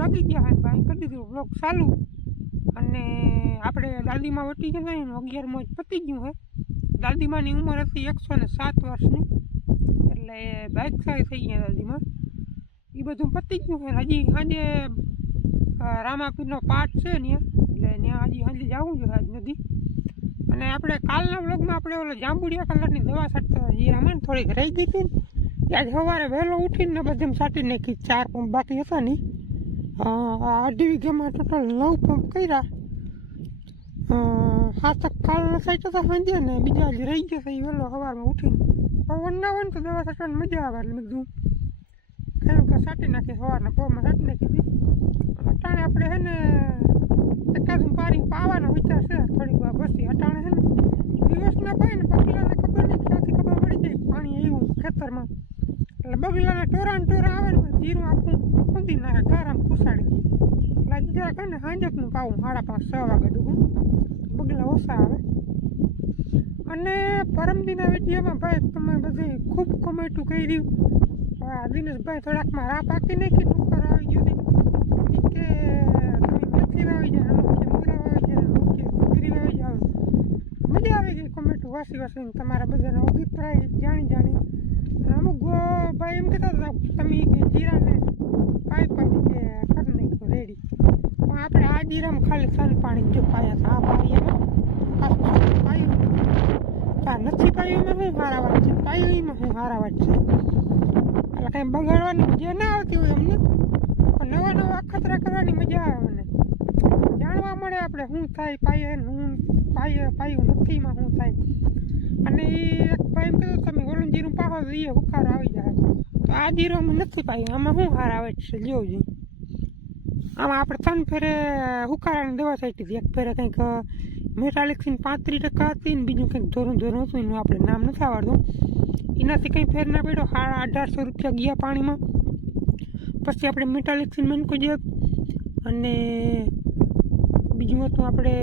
વાગી ગયા હોય ભાઈ કરી દીધું બ્લોગ ચાલુ અને આપણે દાદીમાં વટી ગયા ને 11 જ પતી ગયું હોય દાદીમાની ઉંમર હતી 107 વર્ષની એટલે ભાગશાળી થઈ ગયા દાદીમાં એ બધું પતી ગયું હોય હજી સાંજે રામાપીરનો પાઠ છે ત્યાં એટલે ત્યાં હજી સાંજે જવું જોઈએ આજ નદી અને આપણે કાલના વ્લોગમાં આપણે ઓલો જાંબુડિયા કલરની દવા છાંટતા જીરામાં થોડીક રહી ગઈ હતી ને આજ સવારે વહેલો ઉઠીને બધે છાંટી નાખી 4 પંપ બાકી હતા ને 8 વીઘામાં ટોટલ 9 પંપ કર્યા 7 કાલના સાઈટ હતા સાંજે ને બીજા જ રહી ગયા એ વહેલો સવારમાં ઉઠીને પવન ના હોય ને તો દવા છાંટવાની મજા આવે એટલે મેં કીધું કંઈ કે છાંટી નાખી સવારના પવનમાં છાંટી નાખી હતી અટાણે આપણે છે ને એકાદું પાણી પાવાનો વિચાર છે થોડીક વાર પછી અટાણે છે ને દિવસ ના પાય ને બગલાને ખબર નહીં ક્યાંથી ખબર પડી જાય પાણી આવ્યું ખેતરમાં એટલે બગલાના ટોરા આવે ને જીરું આખું ખુંદી નાખે ગારામ ખુસાડી દઈએ એટલે જરાક ને હાંજકનું પાવું 5:30-6 વાગે ડૂબું બગલા ઓછા આવે અને પરમદીના વિડીયોમાં ભાઈ તમે બધી ખૂબ કોમેન્ટું કર્યું દિનેશભાઈ થોડાકમાં રાહ પાકી નાખી ઉપર આવી ગયો કે મેથી વાવી જાય અમુક કે મૂળા વાવી જાય અમુક કે કુતરી વાવી જાવ મજા આવી ગઈ કોમેન્ટ વાસીને તમારા બધાના અભિપ્રાય જાણી અને અમુક ભાઈ એમ કહેતા હતા તમે કે જીરાને પાઈ કે કરી નાખ્યું રેડી પણ આપણે આ જીરામાં ખાલી સન પાણી જો પાયા હતા આ પાણીમાં પાયું નથી પાયું એમાં શું હારા વાત છે પાયું એમાં શું હારા વાત છે એટલે કંઈ બગાડવાની મજા ના આવતી હોય અમને પણ નવા અખતરા કરવાની મજા આવે મને જાણવા મળે આપણે શું થાય પાયું નથીમાં શું થાય અને એ એક ભાઈ એમ કીધું તમે ઓલું જીરું પાહો તો એ હુકાર આવી જાય તો આ જીરોમાં નથી પાયું આમાં શું હાર આવે છે જોવું જોઈએ આમાં આપણે 3 ફેરે હુકારાની દવા છાંટી હતી એક ફેરે કંઈક મેટાલિક્સિન 35% હતી ને બીજું કંઈક ધોરણ હતું એનું આપણે નામ નથી આવડતું એનાથી કંઈ ફેર ના પડ્યો 1800 રૂપિયા ગયા પાણીમાં પછી આપણે મેટાલિક્સિન મનકો જગ અને બીજું હતું આપણે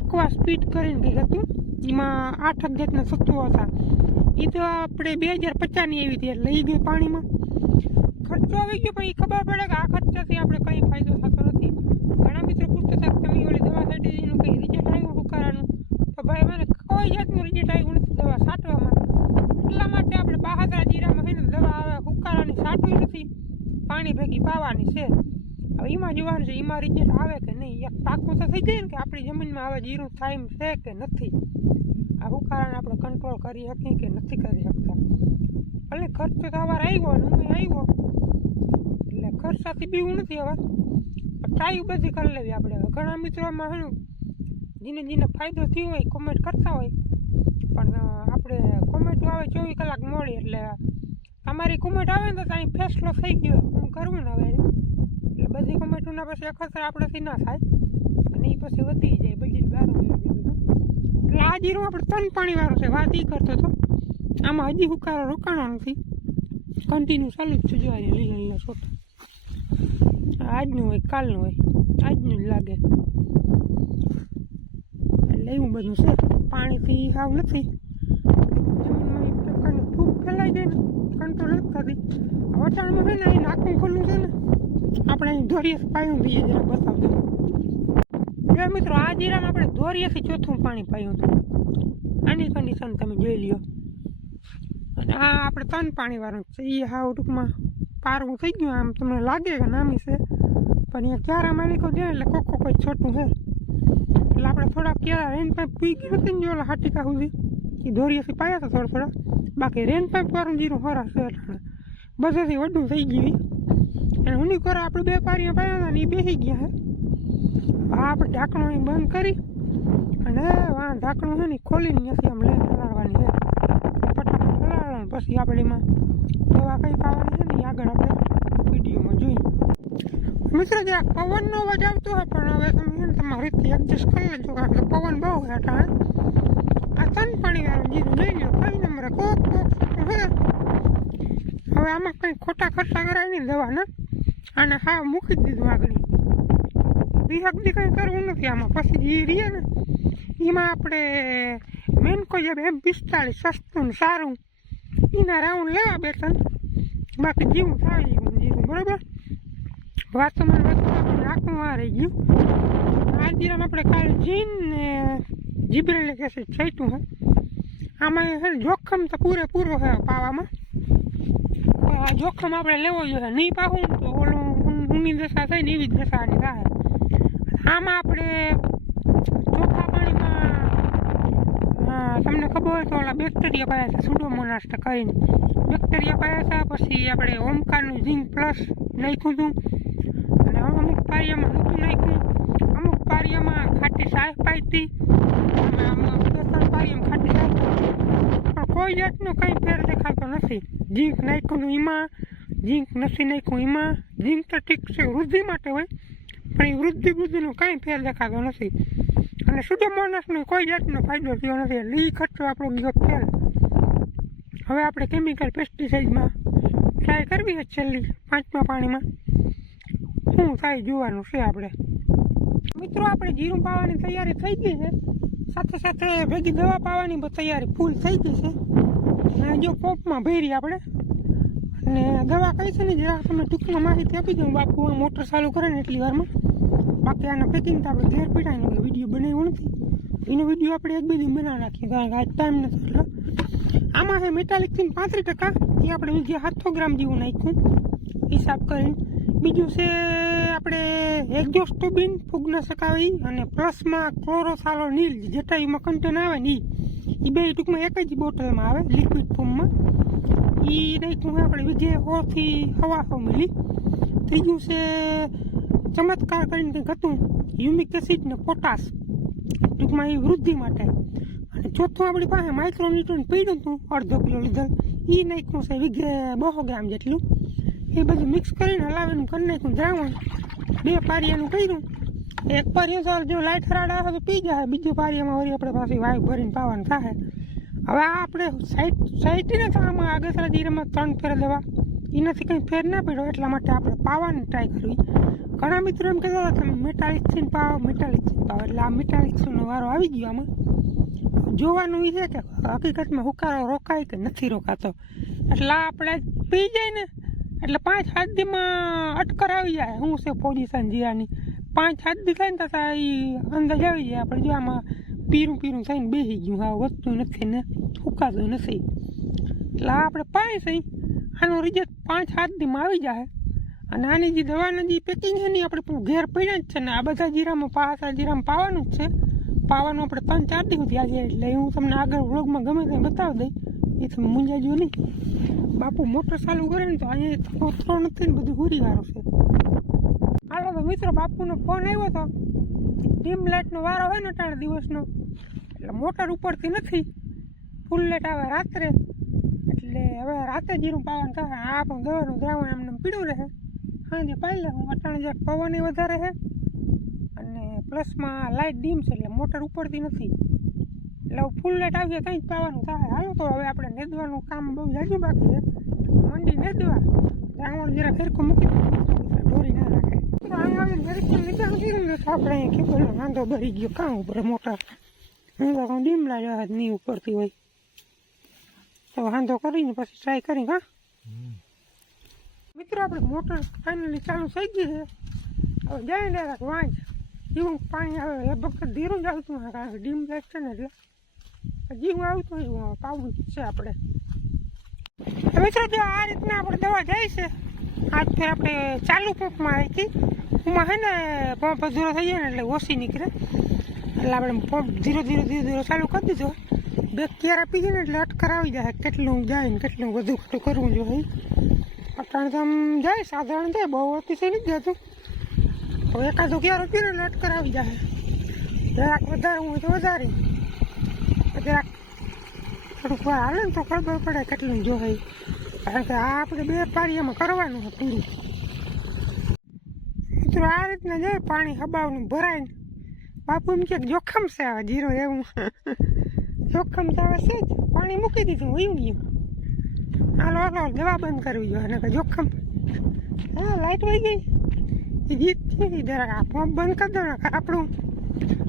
એકવા સ્પીડ કરીને કંઈક હતું એમાં 8 જાતના સત્વો હતા એ તો આપણે 2050ની આવી હતી એટલે લઈ ગઈ પાણીમાં ખર્ચો આવી ગયો પણ એ ખબર પડે કે આ ખર્ચાથી આપણે કંઈ ફાયદો થતો નથી ઘણા મિત્રો પૂછતા હતા તમે ઓલી દવા છાંટી એનું કંઈ રિઝલ્ટ આવ્યું હુકારાનું તો ભાઈ મને કોઈ જાતનું રિઝલ્ટ આવ્યું નથી દવા છાંટવામાં એટલા માટે આપણે બહાદરા જીરામાં છે ને દવા આવે હુકારાની છાંટવી નથી પાણી ભેગી પાવાની છે હવે એમાં જોવાનું છે એમાં રિઝલ્ટ આવે કે નહીં એક પાકું તો થઈ જાય ને કે આપણી જમીનમાં હવે જીરું થાય છે કે નથી આ હુકારાને આપણે કંટ્રોલ કરી શકીએ કે નથી કરી શકતા એટલે ખર્ચ તો સવારે આવ્યો ને હું આવ્યો એટલે ખર્ચાથી બીવું નથી હવે ટ્રાય બધી કરી લેવી આપણે ઘણા મિત્રોમાં શું જેને ફાયદો થયો હોય કોમેન્ટ કરતા હોય પણ આપણે કોમેન્ટો આવે 24 કલાક મોડી એટલે તમારી કોમેન્ટ આવે ને તો ત્યાં ફેસલો થઈ ગયો હું કરવું ને હવે એટલે બધી કોમેન્ટોના પછી અખતરા આપણેથી ના થાય અને એ પછી વધી જાય બજેટ બહાર આવી જાય બધું એટલે આ જીરું આપણે 3 પાણીવાળું છે વાત એ કરતો હતો આમાં હજી હુકારો રોકાણો નથી કન્ટિન્યુ ચાલુ જ છે જોવા લીલા છોટા આજનું હોય કાલનું હોય આજનું જ લાગે એટલે એવું બધું છે પાણીથી હાવ નથી જમીનમાં એક પ્રકારની ફૂગ ફેલાઈ જાય ને કંટ્રોલ નથી થતી વટાણમાં છે ને અહીં નાખું ખુલ્લું છે ને આપણે અહીં ધોરિયસ પાયું બીજે જરા બતાવજો મિત્રો આ જીરામાં આપણે ધોરિયાથી ચોથું પાણી પાયું હતું આની કન્ડિશન તમે જોઈ લ્યો અને આ આપણે 3 પાણીવાળું છે એ હાવ ટૂંકમાં પારવું થઈ ગયું આમ તમને લાગે કે નામી છે પણ અહીંયા ક્યારા માલિકો જાય એટલે કોઈ છોટું છે એટલે આપણે થોડા ક્યારા રેન પાઇપ પી ગયું નથી ને જો હાટીકા સુધી એ ધોરિયાથી પાયા હતા થોડા બાકી રેન પાઇપ વાળું જીરું ખરા છે એટલે બધેથી વડું થઈ ગયું અને ઉની કરો આપણે 2 પારીਆਂ પાયા હતા ને એ બેસી ગયા હે આ આપણે ઢાંકણું અહીં બંધ કરી અને વાં ઢાંકણું છે ને ખોલીને ત્યાંથી આમ લઈને હલાડવાની છે ફટાફટ હલાડવાનું પછી આપણે એમાં દવા કઈ પાવાની છે ને એ આગળ આપણે વિડીયોમાં જોઈએ મિત્રો જે આ પવનનો અવાજ આવતો હોય પણ હવે તમે તમારી રીતે એડજસ્ટ કરી લેજો કારણ કે પવન બહુ છે અટાણે આ 3 પાણીવાળું જીરું લઈ લો કઈ નંબરે કોક હવે આમાં કંઈ ખોટા ખર્ચા કરાય નહીં દવાના અને હા મૂકી જ દીધું આગળ રિહાબની કંઈ કરવું નથી આમાં પછી જે રહીએ ને એમાં આપણે મેન કોઈ જે M45 સસ્તું ને સારું એના રાઉન્ડ લેવા 2-3 બાકી જીવું થાય જીવું બરાબર. વાતમાં નાખવામાં રહી ગયું. આ જીરામાં આપણે કાલ જીન ને જીબ્રેલિક એસિડ છાંટ્યું છે. આમાં છે ને જોખમ તો પૂરેપૂરો છે પાવામાં. જોખમ આપણે લેવો જોઈએ. નહીં પાવું તો ઓલું ઊની દશા થાય ને એવી જ દશાની થાય. આમાં આપણે ચોખ્ખા પાણીમાં તમને ખબર હોય તો ઓલા બેક્ટેરિયા પાયા છે સુડોમોનાસ કરીને બેક્ટેરિયા પાયા છે. પછી આપણે ઓમકારનું ઝીંક પ્લસ નાખ્યું હતું અને અમુક પારિયામાં નહોતું નાખ્યું. અમુક પારિયામાં ખાટી સાફ પાઈ હતી અને આમાં બેસણ પારિયામાં ખાટી સાફ પાઈ પણ કોઈ જાતનો કંઈ ફેર દેખાતો નથી. ઝીંક નાખ્યું એમાં, ઝીંક નથી નાખ્યું એમાં. ઝીંક તો ઠીક છે વૃદ્ધિ માટે હોય પણ એ વૃદ્ધિનો કાંઈ ફેર દેખાતો નથી. અને સુડોમોનાસનો કોઈ જાતનો ફાયદો થયો નથી. એટલે એ ખર્ચો આપણો ગયો ફેલ. હવે આપણે કેમિકલ પેસ્ટિસાઇડમાં ટ્રાય કરવી છે છેલ્લી 5મા પાણીમાં શું થાય જોવાનું છે આપણે. મિત્રો આપણે જીરું પાવાની તૈયારી થઈ ગઈ છે. સાથે સાથે ભેગી દવા પાવાની તૈયારી ફૂલ થઈ ગઈ છે. અને જો પોપમાં ભરી આપણે અને દવા કઈ છે ને જરા તમને ટૂંકમાં માહિતી આપી દઉં. બાપુ મોટર ચાલુ કરે ને એટલી વારમાં. બાકી આના પેકિંગ તો આપણે ઘેર પીડાય વિડીયો બનાવ્યો નથી. એનો વિડીયો આપણે 1-2 દિન બનાવી નાખીએ કારણ કે આજ ટાઈમ નથી. એટલે આમાં છે મેટાલિકથી 35% એ આપણે જે 700 ગ્રામ જેવું નાખ્યું હિસાબ કરીને. બીજું છે આપણે એક્ઝોસ્ટોબિન ફૂગનાશક આવે અને પ્લસમાં ક્લોરોથાલોનિલ જેટા એમાં કન્ટેન આવે ને એ બે ટૂંકમાં એક જ બોટલમાં આવે લિક્વિડ ફોર્મમાં. એ નાખ્યું આપણે વિજે 100 મિલી. ત્રીજું છે ચમત્કાર કરીને કંઈક હતું યુમિક એસિડ ને પોટાશ ટૂંકમાં એ વૃદ્ધિ માટે. અને ચોથું આપણી પાસે માઇક્રોન્યુટ્રન પીડ્યું હતું 1/2 કિલો લીધેલ એ નાખ્યું છે વિઘે 200 ગ્રામ જેટલું. એ બધું મિક્સ કરીને હલાવીને કરી નાખ્યું દ્રાવણ. 2 પારિયાનું કર્યું. એક પારિયું તો જો લાઇટ હરાડ આવે તો પી જાય. બીજું પારિયામાં વળી આપણે પાછી વાયુ ભરીને પાવાનું થાય. હવે આપણે સાઈટીને તો આમાં આગળ જીરામાં 3 ફેર દવા એનાથી કંઈ ફેર ના પડ્યો એટલા માટે આપણે પાવાની ટ્રાય કરવી. ઘણા મિત્રો એમ કહેતા હતા તમે મેટાલિક્સિન પાવો એટલે આ મેટાલિક્સિનનો વારો આવી ગયો. આમાં જોવાનું એ છે કે હકીકતમાં હુકારો રોકાય કે નથી રોકાતો. એટલે આપણે પી જાય ને એટલે 5-7 દીમાં અટકર આવી જાય. શું છે પોઝિશન જીરાની 5-7 દી થાય ને તો એ અંદાજ આવી જાય આપણે. જો આમાં પીરું થઈને બેસી ગયું હા વધતું નથી ને હુકાતું નથી. એટલે આપણે પાઈ છે આનું રિઝલ્ટ 5-7 દીમાં આવી જાય. અને આની જે દવાના જે પેકિંગ છે ને આપણે ઘેર પડ્યા જ છે ને. આ બધા જીરામાં પાવાનું જ છે. પાવાનું આપણે 3-4 દી સુધી આજે. એટલે હું તમને આગળ વ્લોગમાં ગમે ત્યાં બતાવી દઈ. એ તમે મૂંઝાજો નહીં. બાપુ મોટર ચાલુ કરે ને તો અહીંયા થોડો નથી ને બધું હુરીવાળો છે. હાલો તો મિત્રો બાપુનો ફોન આવ્યો હતો. ડીમ લાઇટનો વારો હોય ને અટાણે દિવસનો એટલે મોટર ઉપરથી નથી ફૂલ લાઇટ આવે રાત્રે. એટલે હવે રાતે જીરું પાવાનું થાય. આ પણ દવાનું દ્રાવણ એમને પીડું રહે. સાંજે પાઈ લે હું અટાણે જરાક પવન વધારે છે અને પ્લસમાં લાઇટ ડીમ છે એટલે મોટર ઉપરથી નથી. એટલે ફૂલ લાઇટ આવીએ ત્યાં જ પાવાનું થાય. હાલો તો હવે આપણે નેદવાનું કામ બહુ જાજુ બાકી છે. મંડી નેદવા દ્રાવણ જરા ફેરકો મૂકી દોરી ના નાખે. આપણે કેબલ વાંધો ભરી ગયો કાં ઉપર મોટર ડીમ લાઈટ નહીં ઉપરથી હોય તો વાંધો કરીને પછી ટ્રાય કરી. હા મિત્રો આપણે મોટર ફાઇનલી ચાલુ થઈ ગઈ છે. હવે જાય ને વાંચ જીવું પાણી આવે લગભગ ધીરું જ આવતું હોય કારણ કે ડીમ લાઈટ છે ને એટલે જીવું આવતું હોય પાવું છે આપણે. મિત્રો જો આ રીતના આપણે દવા જાય છે આજ ફેર આપણે ચાલુ પંપમાં આવી હતી. એમાં છે ને પંપ અધૂરો થઈ જાય ને એટલે ઓછી નીકળે એટલે આપણે પંપ ધીરે ચાલુ કરી દીધો. બે કેર આપી ગઈ ને એટલે અટકર આવી જાય કેટલું જાય ને કેટલું વધુ ખોટું કરવું જોઈએ. અટાણે તો આમ જાય સાધારણ જાય બહુ અતિશય નથી જતું. તો એકાદો કેર આપીને એટલે અટકર આવી જાય. જરાક વધારવું હોય તો વધારી જરાક થોડુંક વાર હાલે ને તો ખબર પડે કેટલું જોઈએ. કારણ કે આ આપણે 2 પારિયામાં કરવાનું છે પૂરું. મિત્રો આ રીતના જાય પાણી હબાવનું ભરાય ને બાપુ એમ કે જોખમ છે હવે જીરો એવું જોખમ તો હવે છે જ. પાણી મૂકી દીધું વયું ગયું. હાલો દવા બંધ કરવી જોઈએ અને જોખમ. હા લાઇટ વહી ગઈ એ જીત થઈ જરાક આ પંપ બંધ કરી દો ને આપણું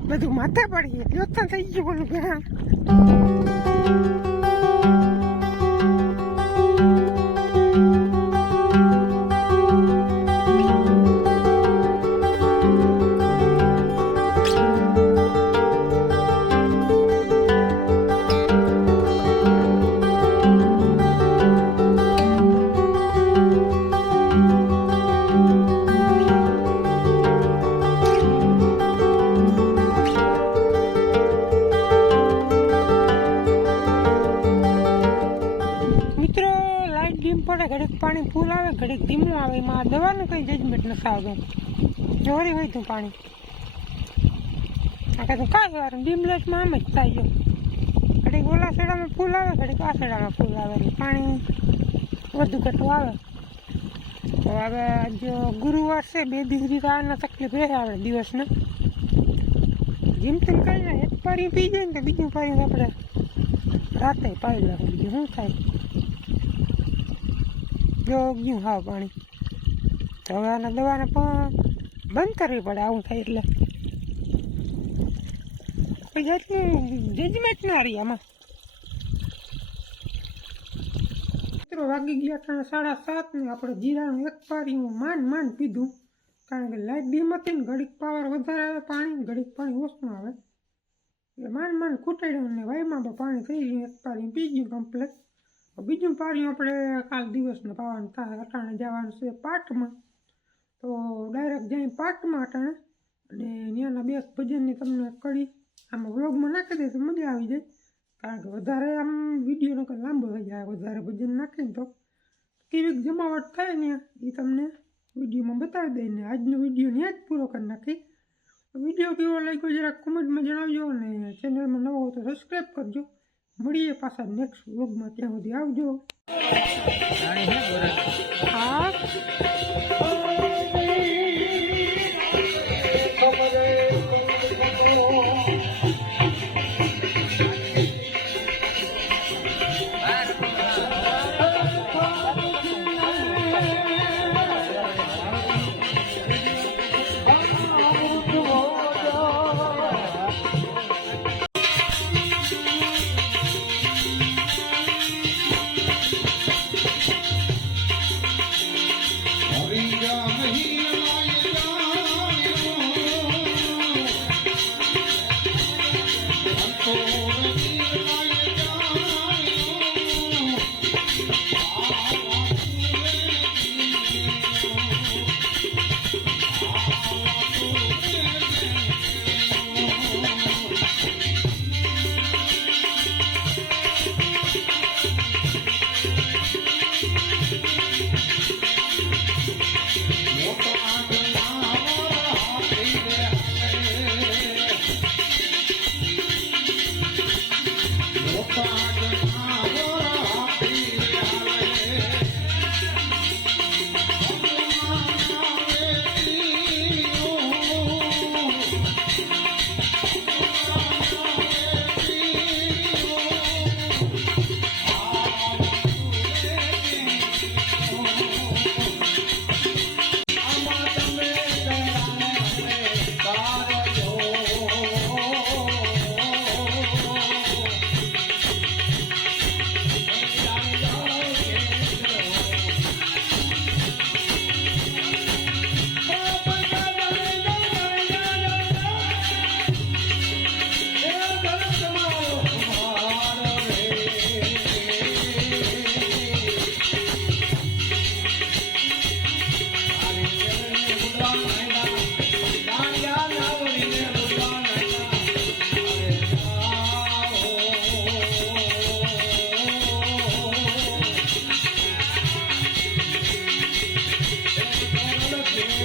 બધું માથે પડી ગયું થઈ ગયું બોલું ઘણા. પડે, ઘડીક પાણી ફૂલ આવે, ઘડીક ધીમું આવે, એમાં આ દવાનું કંઈ જજમેન્ટ નથી આવતું. જોરી હોય તું પાણી આ તો કાંઈ વાર ડીમલેસમાં આમ જ થાય. જો ઘડીક ઓલા શેડામાં ફૂલ આવે, ઘડીક આ શેડામાં ફૂલ આવે, એટલે પાણી વધુ ઘટું આવે. તો હવે જો ગુરુવાર છે, 2 ડિગ્રી તો આના તકલીફ રહે આવે દિવસને. જેમ તેમ કહીને એક પાણી પી જાય ને તો બીજું પાણી આપણે રાતે પાઈ લાગે. બીજું શું થાય, જો ગયું હાવ પાણી. તો હવે આના દવાને પણ બંધ કરવી પડે આવું થાય એટલે. કોઈ જાતની જજમેન્ટ ના રહી આમાં. મિત્રો વાગી ગયા હતા 7:30 ને આપણે જીરાનું એક પારીનું માંડ પીધું, કારણ કે લાઇટ ડીમ હતી ને ઘડીક પાવર વધારે આવે પાણી, ઘડીક પાણી ઓછું આવે, એટલે માંડ ખૂટાડ્યું ને વાયમાં પણ પાણી થઈ ગયું. એક પારી પી ગયું કમ્પ્લેટ. બીજું પાણી આપણે કાલ દિવસને પાવાનું થાય. અટાણે જવાનું છે પાટમાં, તો ડાયરેક્ટ જાય પાટમાં અટાણે, અને ત્યાંના 2 ભજનની તમને કડી આમાં વ્લોગમાં નાખી દે તો મજા આવી જાય. કારણ કે વધારે આમ વિડીયોનો કંઈ લાંબો થઈ જાય, વધારે ભજન નાખીને તો કેવીક જમાવટ થાય ને એ તમને વિડીયોમાં બતાવી દઈને આજનો વિડીયો ત્યાં જ પૂરો કરી નાખી. વિડીયો કેવો લાગ્યો જરાક કોમેન્ટમાં જણાવજો, અને ચેનલમાં નવો હોય તો સબસ્ક્રાઈબ કરજો. મળીએ પાછા નેક્સ્ટ વ્લોગમાં, ત્યાં સુધી આવજો. હા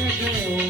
Thank you.